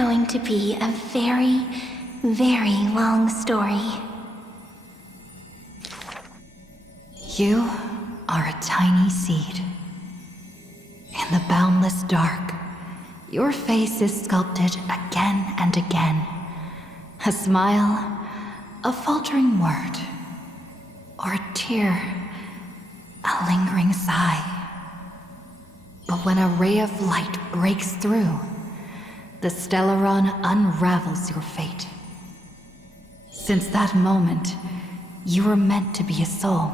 going to be a very, very long story. You are a tiny seed. In the boundless dark, your face is sculpted again and again. A smile, a faltering word, or a tear, a lingering sigh. But when a ray of light breaks through, the Stellaron unravels your fate. Since that moment, you were meant to be a soul,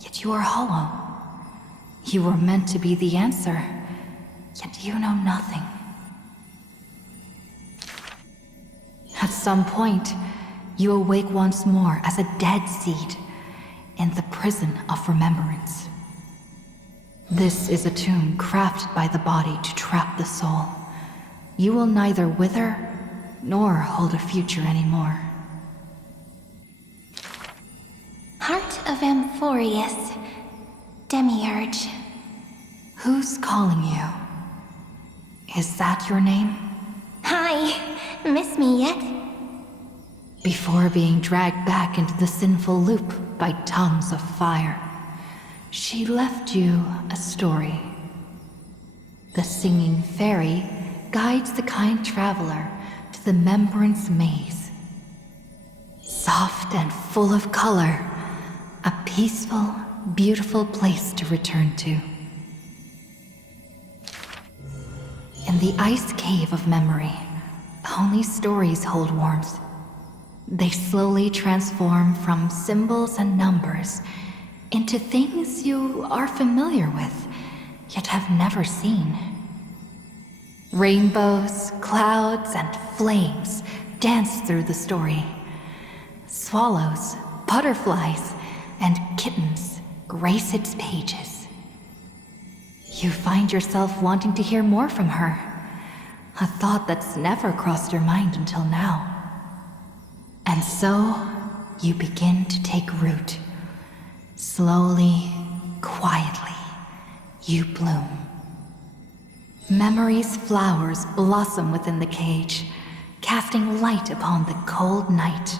yet you are hollow. You were meant to be the answer, yet you know nothing. At some point, you awake once more as a dead seed in the prison of remembrance. This is a tomb crafted by the body to trap the soul. You will neither wither nor hold a future anymore. Heart of Amphorius, Demiurge. Who's calling you? Is that your name? Hi, miss me yet? Before being dragged back into the sinful loop by tongues of fire, she left you a story. The singing fairy guides the kind traveler to the Membrance Maze. Soft and full of color, a peaceful, beautiful place to return to. In the ice cave of memory, only stories hold warmth. They slowly transform from symbols and numbers into things you are familiar with, yet have never seen. Rainbows, clouds, and flames dance through the story. Swallows, butterflies, and kittens grace its pages. You find yourself wanting to hear more from her, a thought that's never crossed your mind until now. And so, you begin to take root. Slowly, quietly, you bloom. Memory's flowers blossom within the cage, casting light upon the cold night,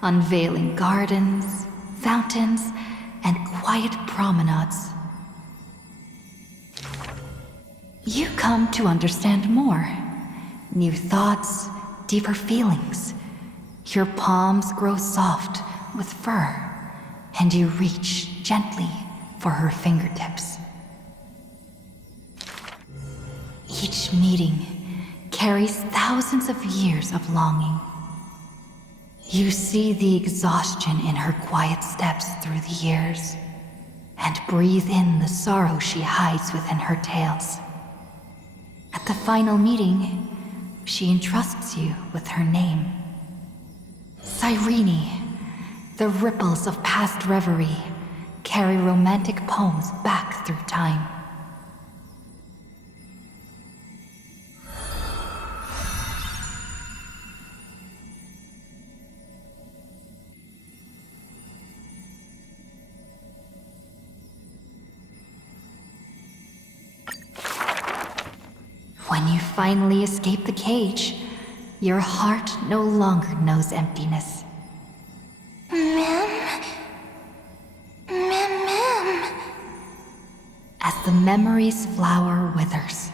unveiling gardens, fountains, and quiet promenades. You come to understand more. New thoughts, deeper feelings. Your palms grow soft with fur, and you reach gently for her fingertips. Each meeting carries thousands of years of longing. You see the exhaustion in her quiet steps through the years, and breathe in the sorrow she hides within her tales. At the final meeting, she entrusts you with her name. Cyrene, the ripples of past reverie carry romantic poems back through time. When you finally escape the cage, your heart no longer knows emptiness. Mem? As the memory's flower withers,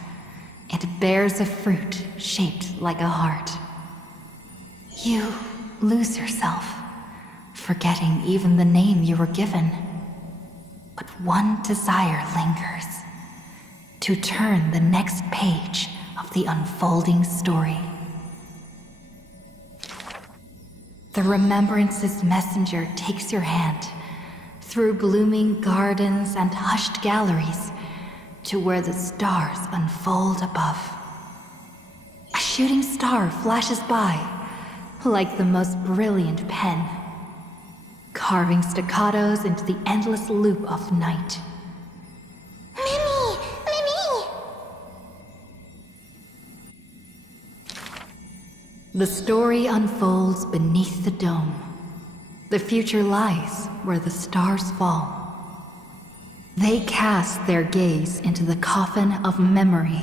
it bears a fruit shaped like a heart. You lose yourself, forgetting even the name you were given. But one desire lingers, to turn the next page of the unfolding story. The remembrance's messenger takes your hand through blooming gardens and hushed galleries to where the stars unfold above. A shooting star flashes by like the most brilliant pen, carving staccatos into the endless loop of night. Mimi! The story unfolds beneath the dome. The future lies where the stars fall. They cast their gaze into the coffin of memory.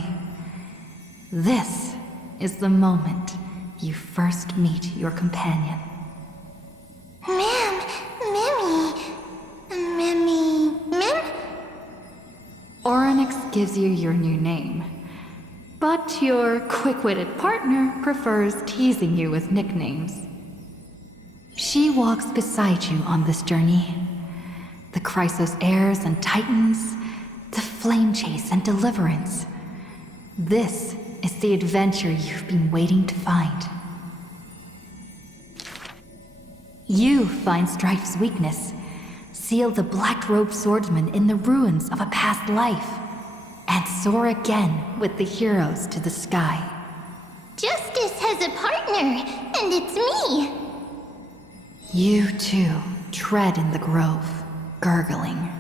This is the moment you first meet your companion. Mim? Orynyx gives you your new name, but your quick-witted partner prefers teasing you with nicknames. She walks beside you on this journey. The Chrysos heirs and titans, the flame chase and deliverance. This is the adventure you've been waiting to find. You find Strife's weakness, seal the black-robed swordsman in the ruins of a past life, and soar again with the heroes to the sky. Justice has a partner, and it's me! You too tread in the grove, gurgling,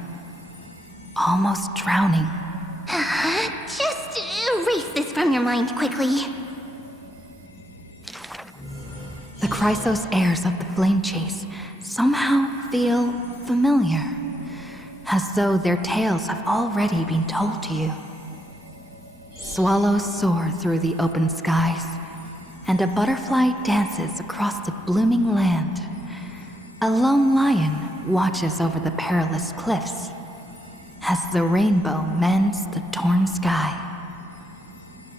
almost drowning. Just erase this from your mind quickly. The Chrysos heirs of the flame chase somehow feel familiar, as though their tales have already been told to you. Swallows soar through the open skies, and a butterfly dances across the blooming land. A lone lion watches over the perilous cliffs, as the rainbow mends the torn sky.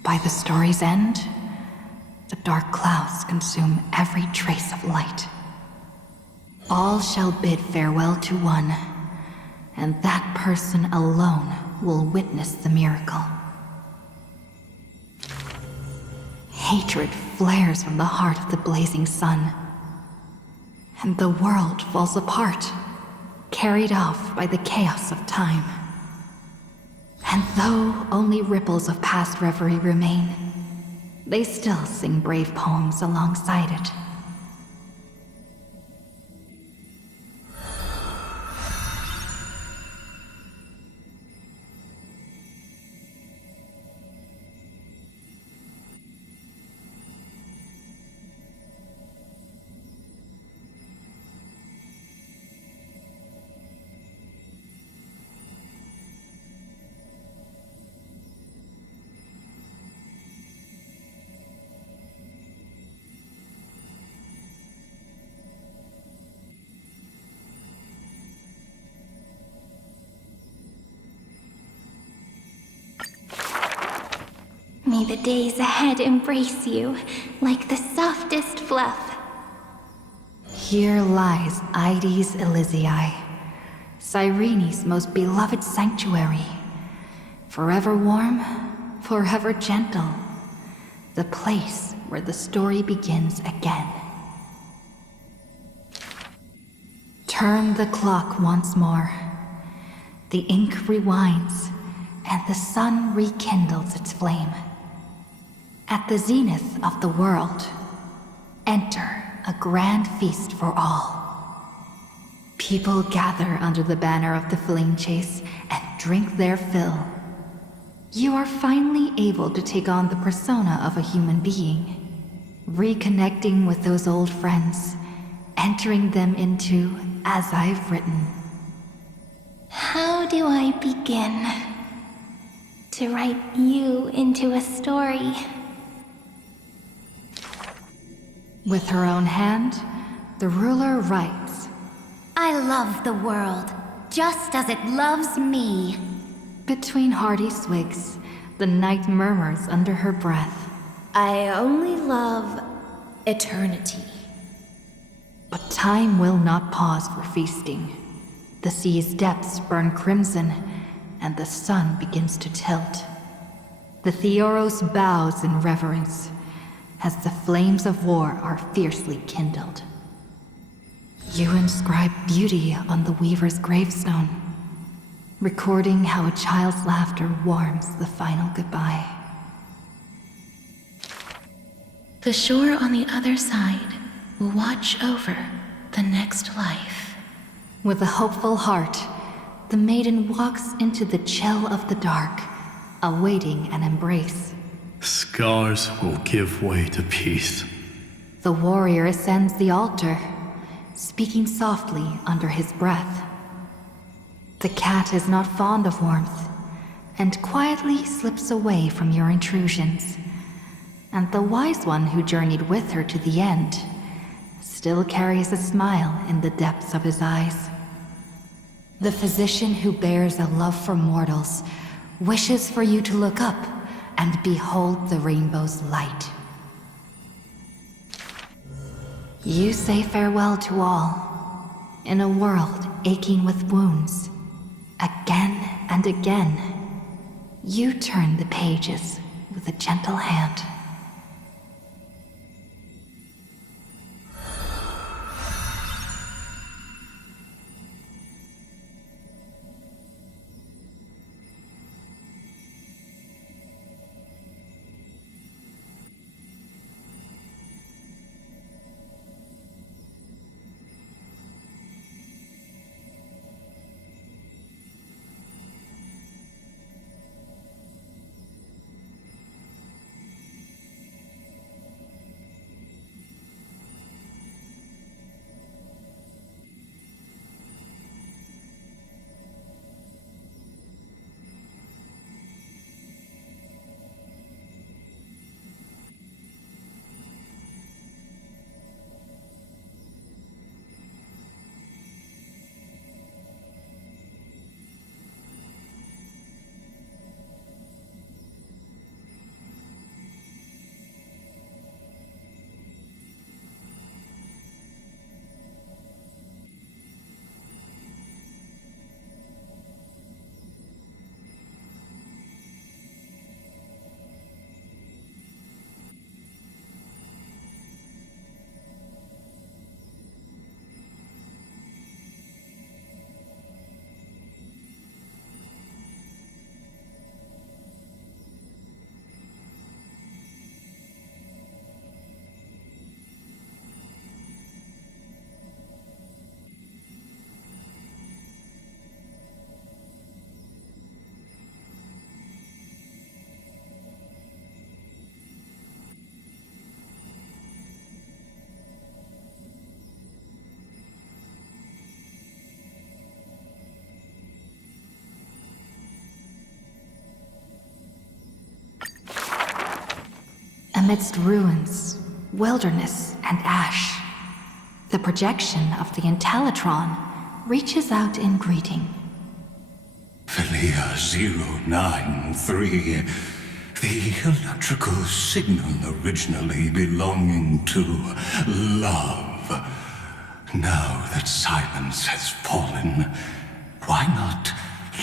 By the story's end, the dark clouds consume every trace of light. All shall bid farewell to one, and that person alone will witness the miracle. Hatred flares from the heart of the blazing sun, and the world falls apart, carried off by the chaos of time. And though only ripples of past reverie remain, they still sing brave poems alongside it. May the days ahead embrace you like the softest fluff. Here lies Ides Elysiae, Cyrene's most beloved sanctuary. Forever warm, forever gentle. The place where the story begins again. Turn the clock once more. The ink rewinds, and the sun rekindles its flame. At the zenith of the world, enter a grand feast for all. People gather under the banner of the flame chase and drink their fill. You are finally able to take on the persona of a human being, reconnecting with those old friends, entering them into As I've Written. How do I begin to write you into a story? With her own hand, the ruler writes. I love the world, just as it loves me. Between hearty swigs, the knight murmurs under her breath. I only love eternity. But time will not pause for feasting. The sea's depths burn crimson, and the sun begins to tilt. The Theoros bows in reverence, as the flames of war are fiercely kindled. You inscribe beauty on the weaver's gravestone, recording how a child's laughter warms the final goodbye. The shore on the other side will watch over the next life. With a hopeful heart, the maiden walks into the chill of the dark, awaiting an embrace. Scars will give way to peace. The warrior ascends the altar, speaking softly under his breath. The cat is not fond of warmth, and quietly slips away from your intrusions. and the wise one who journeyed with her to the end still carries a smile in the depths of his eyes. The physician who bears a love for mortals wishes for you to look up and behold the rainbow's light. You say farewell to all, in a world aching with wounds. Again and again, you turn the pages with a gentle hand. Amidst ruins, wilderness, and ash, the projection of the Intellitron reaches out in greeting. Philia 093, the electrical signal originally belonging to love. Now that silence has fallen, why not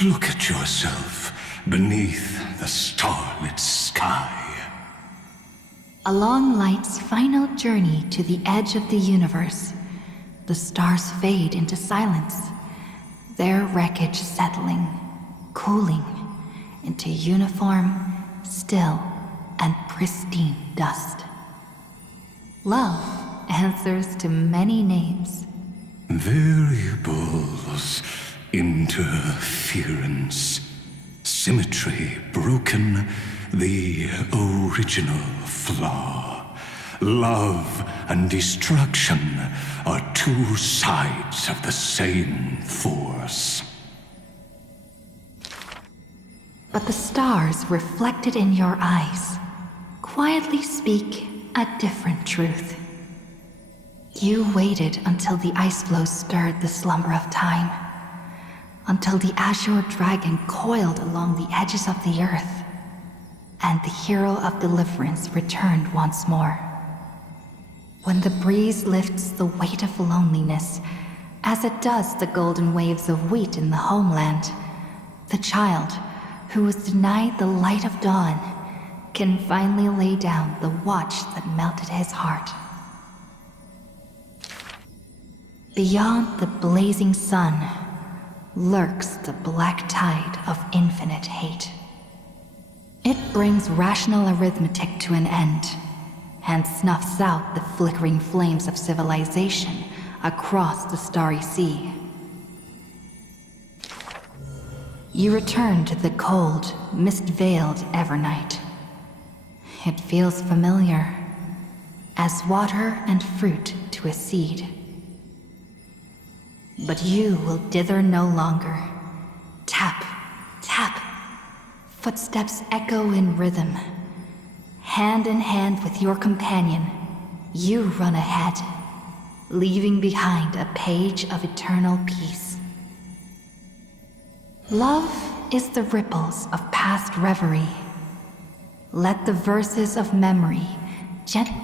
look at yourself beneath the starlit sky? Along light's final journey to the edge of the universe, the stars fade into silence, their wreckage settling, cooling into uniform, still, and pristine dust. Love answers to many names. Variables, interference, symmetry broken, the original flaw. Love and destruction are two sides of the same force. But the stars reflected in your eyes quietly speak a different truth. You waited until the ice flow stirred the slumber of time, until the azure dragon coiled along the edges of the earth, and the hero of deliverance returned once more. When the breeze lifts the weight of loneliness, as it does the golden waves of wheat in the homeland, the child, who was denied the light of dawn, can finally lay down the watch that melted his heart. Beyond the blazing sun lurks the black tide of infinite hate. It brings rational arithmetic to an end, and snuffs out the flickering flames of civilization across the starry sea. You return to the cold, mist-veiled Evernight. It feels familiar, as water and fruit to a seed. But you will dither no longer. Tap, tap. Footsteps echo in rhythm. Hand in hand with your companion, you run ahead, leaving behind a page of eternal peace. Love is the ripples of past reverie. Let the verses of memory gently.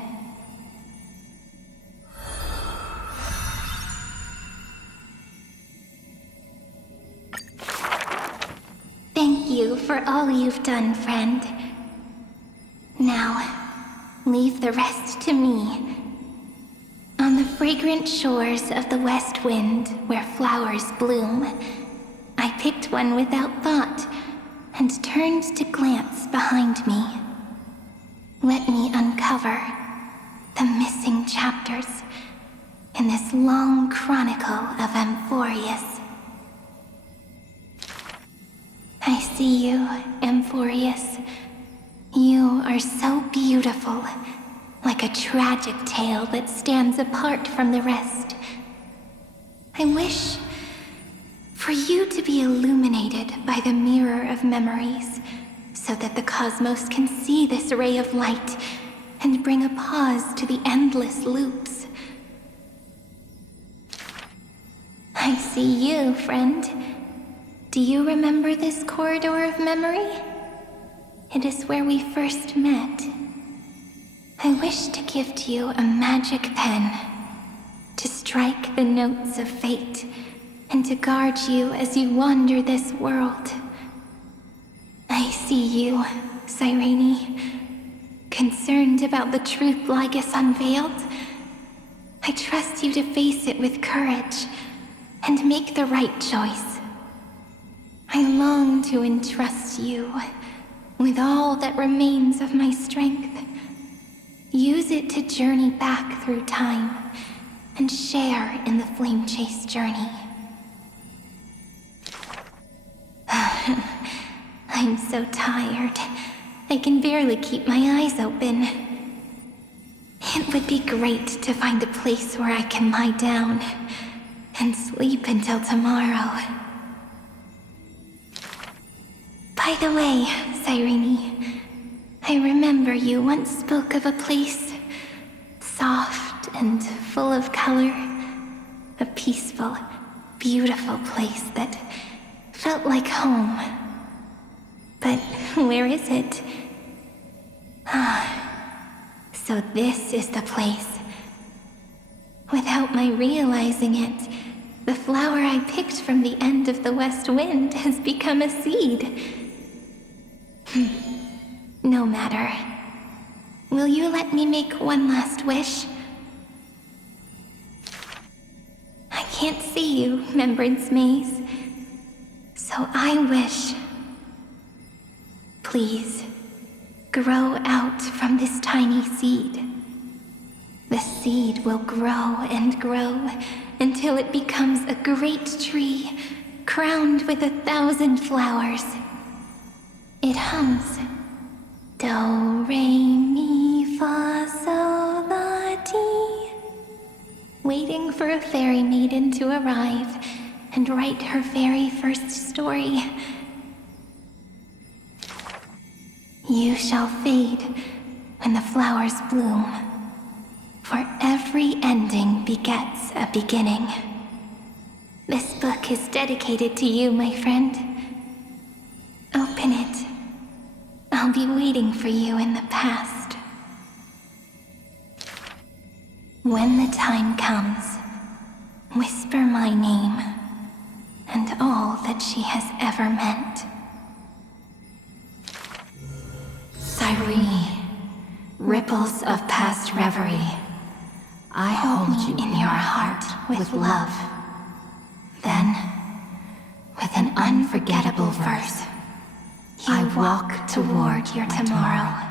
Thank you for all you've done, friend. Now, leave the rest to me. On the fragrant shores of the west wind, where flowers bloom, I picked one without thought and turned to glance behind me. Let me uncover the missing chapters in this long chronicle of Amphorius. I see you, Amphorius. You are so beautiful, like a tragic tale that stands apart from the rest. I wish for you to be illuminated by the mirror of memories, so that the cosmos can see this ray of light and bring a pause to the endless loops. I see you, friend. Do you remember this corridor of memory? It is where we first met. I wish to gift you a magic pen, to strike the notes of fate, and to guard you as you wander this world. I see you, Cyrene, concerned about the truth Lygus unveiled. I trust you to face it with courage and make the right choice. I long to entrust you with all that remains of my strength. Use it to journey back through time and share in the flame chase journey. I'm so tired. I can barely keep my eyes open. It would be great to find a place where I can lie down and sleep until tomorrow. By the way, Cyrene, I remember you once spoke of a place soft and full of color. A peaceful, beautiful place that felt like home. But where is it? So this is the place. Without my realizing it, the flower I picked from the end of the west wind has become a seed. No matter. Will you let me make one last wish? I can't see you, Remembrance Maze. So I wish. Please, grow out from this tiny seed. The seed will grow and grow until it becomes a great tree, crowned with 1,000 flowers. It hums. Do, re, mi, fa, sol, la, ti. Waiting for a fairy maiden to arrive and write her very first story. You shall fade when the flowers bloom, for every ending begets a beginning. This book is dedicated to you, my friend. Open it. I'll be waiting for you in the past. When the time comes, whisper my name and all that she has ever meant. Cyrene, ripples of past reverie. I hold you in your heart with love. Then, with an unforgettable verse, I walk toward your tomorrow.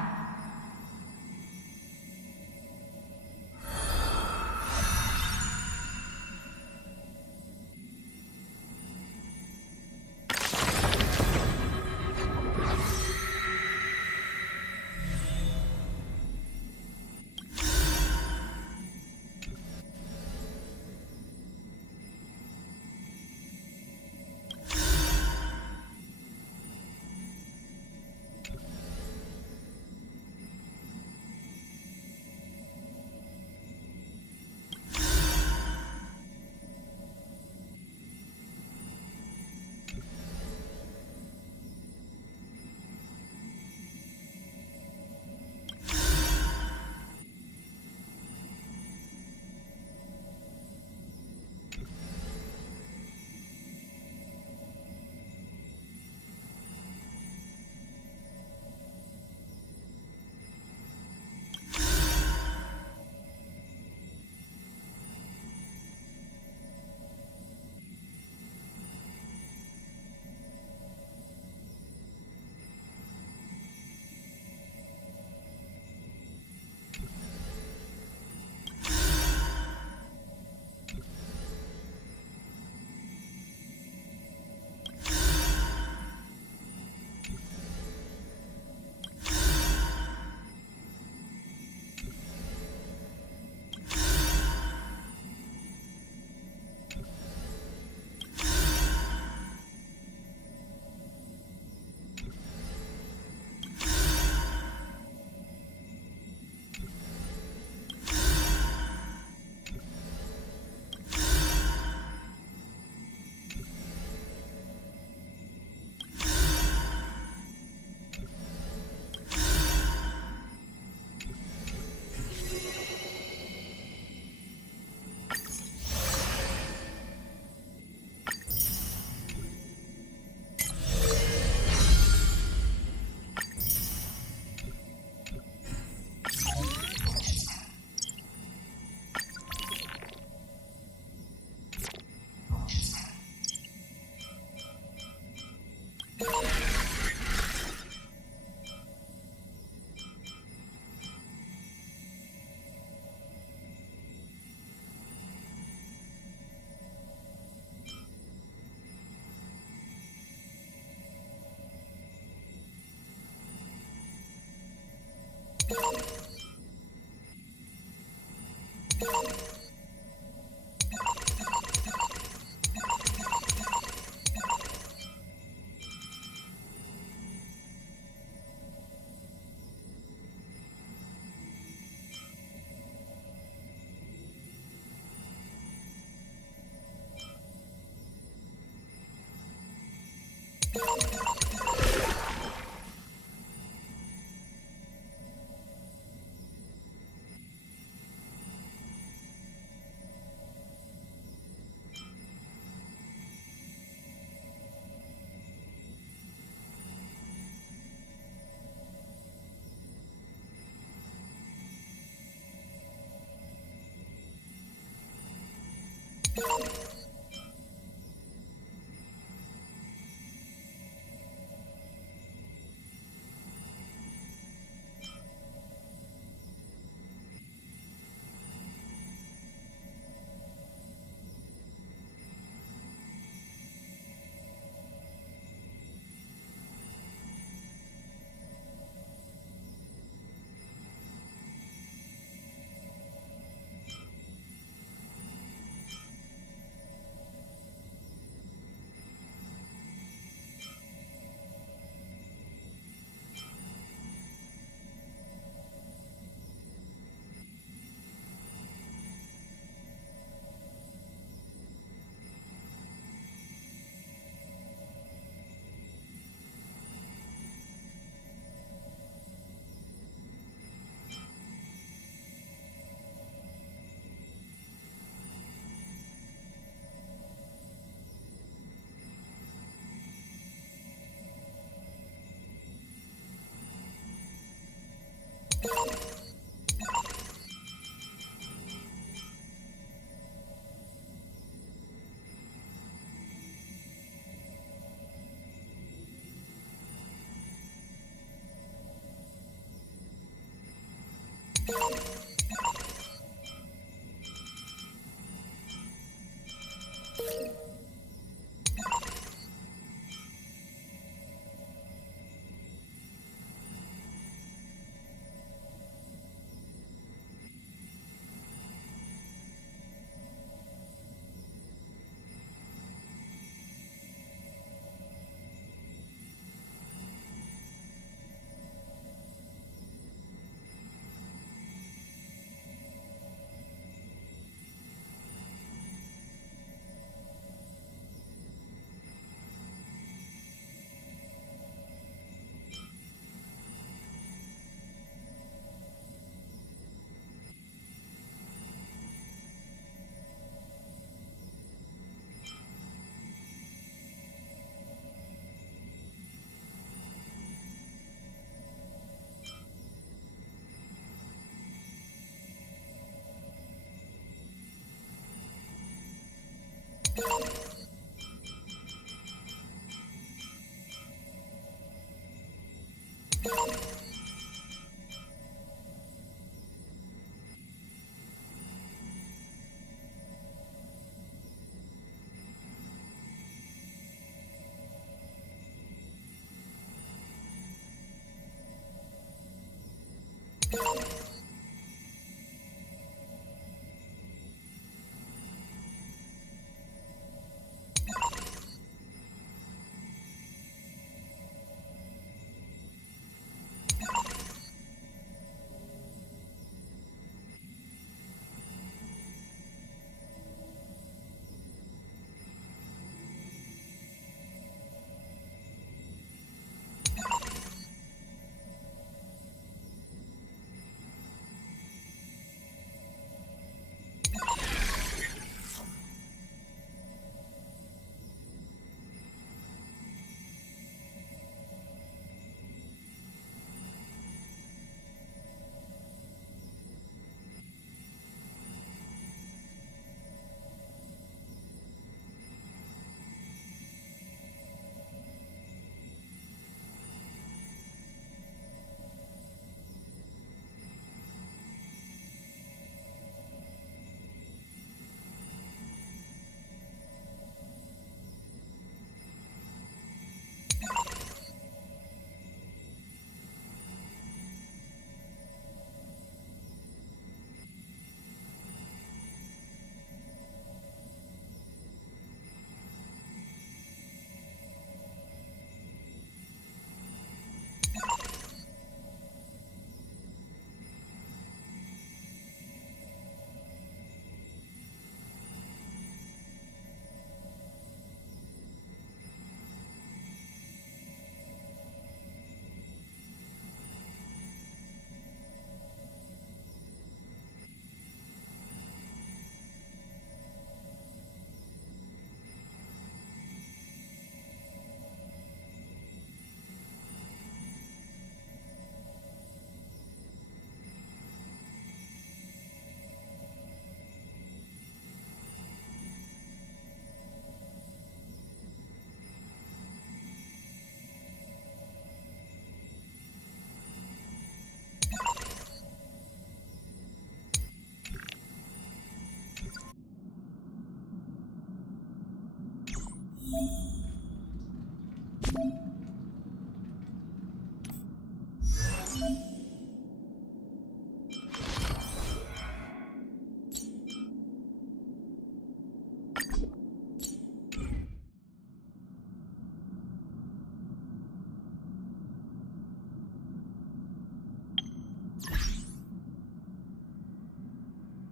you